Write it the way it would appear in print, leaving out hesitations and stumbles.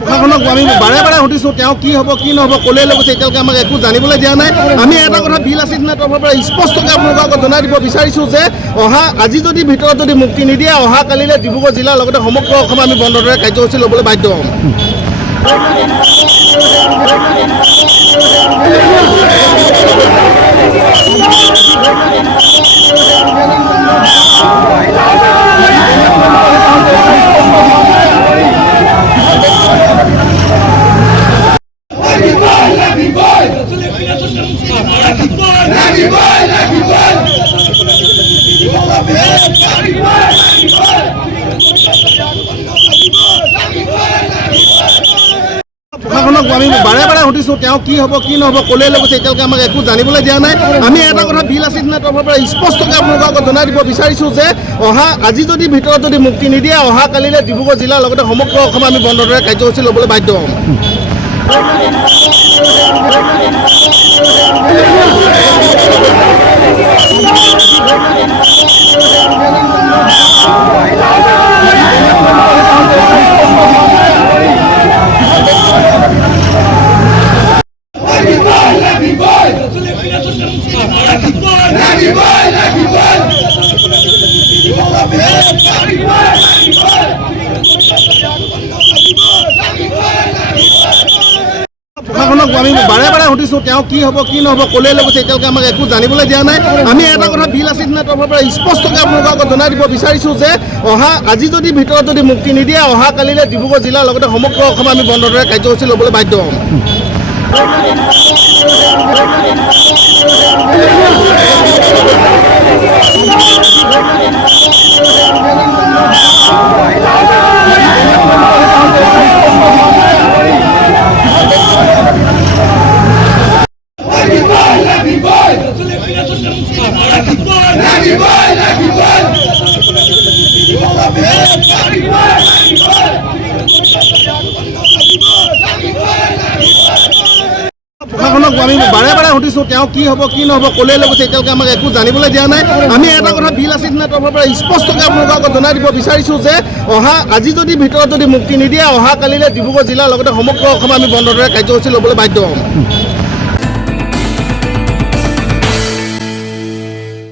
প্ৰশাসনক আমি বাৰে বাৰে সুধিছোঁ, তেওঁ কি হ'ব কি নহ'ব ক'লে লৈ গৈছে, এতিয়ালৈকে আমাক একো জানিবলৈ দিয়া নাই। আমি এটা কথা বিল আছিদিনৰ তৰফৰ পৰা স্পষ্টকৈ আপোনালোকৰ আগত জনাই দিব বিচাৰিছোঁ যে আজি যদি ভিতৰত যদি মুক্তি নিদিয়ে, অহা কালিলৈ ডিব্ৰুগড় জিলাৰ লগতে সমগ্ৰ অসম আমি বন্ধৰ দৰে কাৰ্যসূচী ল'বলৈ বাধ্য হ'ম। প্ৰশাসনক আমি বাৰে বাৰে সুধিছোঁ, তেওঁ কি হ'ব কি নহ'ব ক'লে লৈ গৈছে, এতিয়ালৈকে আমাক একো জানিবলৈ দিয়া নাই। আমি এটা কথা বিল আছিদিনৰ তৰফৰ পৰা স্পষ্টকৈ আপোনালোকৰ আগত জনাই দিব বিচাৰিছোঁ যে আজি যদি ভিতৰত যদি মুক্তি নিদিয়ে, অহা কালিলৈ ডিব্ৰুগড় জিলাৰ লগতে সমগ্ৰ অসম আমি বন্ধৰ দৰে কাৰ্যসূচী ল'বলৈ বাধ্য হ'ম। প্ৰশাসনক আমি বাৰে বাৰে সুধিছোঁ, তেওঁ কি হ'ব কি নহ'ব ক'লে লৈ গৈছে, এতিয়ালৈকে আমাক একো জানিবলৈ দিয়া নাই। আমি এটা কথা বিল আছিদিনৰ তৰফৰ পৰা স্পষ্টকৈ আপোনালোকৰ আগত জনাই দিব বিচাৰিছোঁ যে আজি যদি ভিতৰত যদি মুক্তি নিদিয়ে, অহা কালিলৈ ডিব্ৰুগড় জিলাৰ লগতে সমগ্ৰ অসম আমি বন্ধৰ দৰে কাৰ্যসূচী ল'বলৈ বাধ্য হ'ম। প্ৰশাসনক আমি বাৰে বাৰে সুধিছোঁ, তেওঁ কি হ'ব কি নহ'ব ক'লে লৈ গৈছে, এতিয়ালৈকে আমাক একো জানিবলৈ দিয়া নাই। আমি এটা কথা বিল আছিদিনৰ তৰফৰ পৰা স্পষ্টকৈ আপোনালোকৰ আগত জনাই দিব বিচাৰিছোঁ যে আজি যদি ভিতৰত যদি মুক্তি নিদিয়ে, অহা কালিলৈ ডিব্ৰুগড় জিলাৰ লগতে সমগ্ৰ অসম আমি বন্ধৰ দৰে কাৰ্যসূচী ল'বলৈ বাধ্য হ'ম।